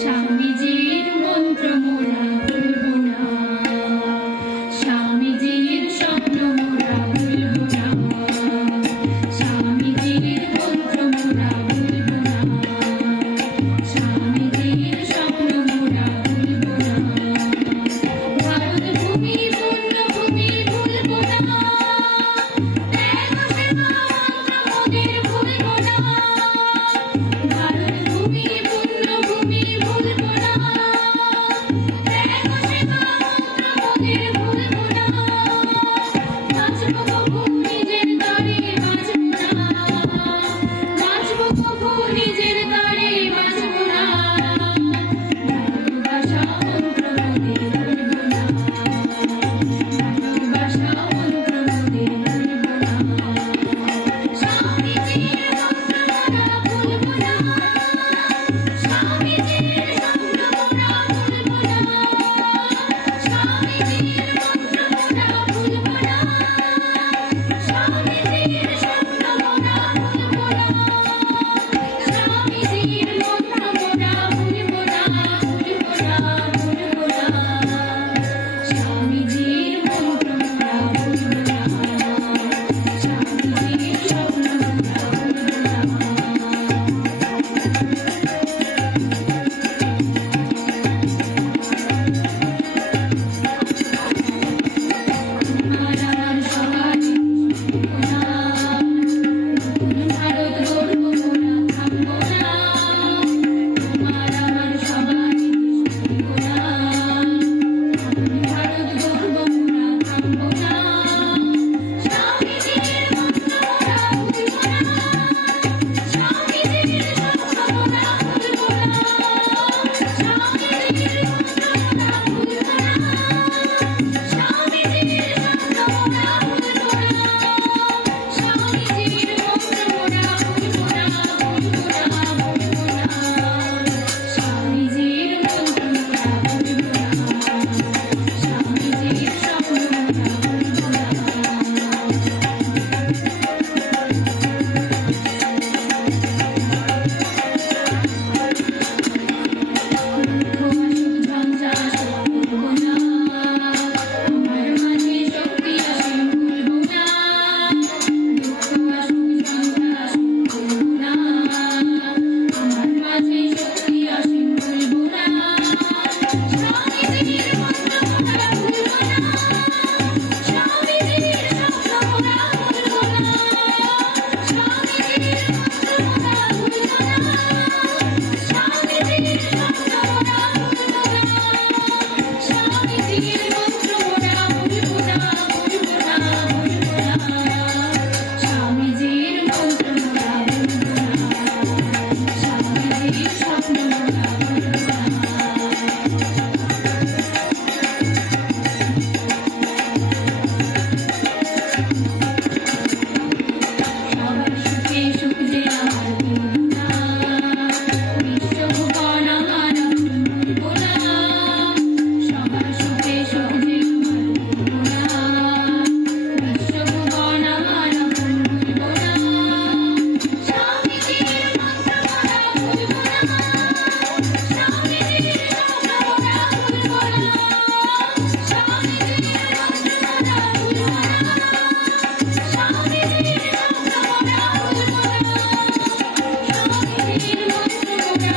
স্বামীজির মন্ত্র মোরা ভুলব না, স্বামীজির স্বপ্ন মোরা ভুলব না, স্বামীজির মন্ত্র মোরা ভুলব না, স্বামীজির স্বপ্ন মোরা ভুলব না। ভারত ভূমি পুণ্যভূমি ভুলব না, ত্যাগ সেবা মন্ত্র মোদের ভুলব না। ভারত ভূমি পুণ্যভূমি ভুলব না, ত্যাগ সেবা মন্ত্র মোদের ভুলব না। বাঁচব কভু নিজের দ্বারে বাঁচব না, বাঁচব কভু নিজের দ্বারে বাঁচব না। ভালোবাসা মন্ত্র মোদের ভুলব না, ভালোবাসা মন্ত্র মোদের ভুলব না। স্বামীজির মন্ত্র মোরা ভুলব না, স্বামীজির স্বপ্ন মোরা ভুলব না, স্বামীজির মন্ত্র মোরা ভুলব না, স্বামীজির স্বপ্ন মোরা ভুলব না, স্বামীজির মন্ত্র মোরা ভুলব না, ভুলব না, ভুলব না। স্বামীজির মন্ত্র মোরা ভুলব না, স্বামীজির স্বপ্ন মোরা ভুলব না। তোমার আমার সবার না, ভারত গর্ব মোরা থামব না। তোমার আমার সবার না, ভারত গর্ব মোরা থামব না। স্বামীজির মন্ত্র মোরা ভুলব না, স্বামীজির স্বপ্ন মোরা ভুলব না, স্বামীজির মন্ত্র মোরা ভুলব না, স্বামীজির স্বপ্ন মোরা ভুলব না, স্বামীজির মন্ত্র মোরা ভুলব না, ভুলব না, ভুলব না। স্বামীজির মন্ত্র মোরা ভুলব না, স্বামীজির স্বপ্ন মোরা ভুলব না। দুঃখ আসুক ঝঞ্ঝা আসুক ভুলব না, আমার মাঝে শক্তি আসুক ভুলব না। দুঃখ আসুক ঝঞ্ঝা আসুক ভুলব না, আমার মাঝে শক্তি আসুক ভুলব না। স্বামীজির মন্ত্র মোরা ভুলব না, স্বামীজির স্বপ্ন মোরা ভুলব না, স্বামীজির মন্ত্র মোরা ভুলব না, স্বামীজির স্বপ্ন মোরা ভুলব না, স্বামীজির মন্ত্র মোরা ভুলব না, ভুলব না, ভুলব না। স্বামীজির মন্ত্র মোরা ভুলব না, স্বামীজির স্বপ্ন মোরা ভুলব না। সবার সুখে সুখ যে আমার ভুলব না, বিশ্বভুবন আমার ভুলব না। সবার সুখে সুখ যে আমার ভুলব না, বিশ্বভুবন আমার ভুলব না। স্বামীজির মন্ত্র মোরা ভুলব না, স্বামীজির স্বপ্ন মোরা ভুলব না, স্বামীজির মন্ত্র মোরা ভুলব না, স্বামীজির স্বপ্ন মোরা ভুলব না, স্বামীজির মন্ত্র মোরা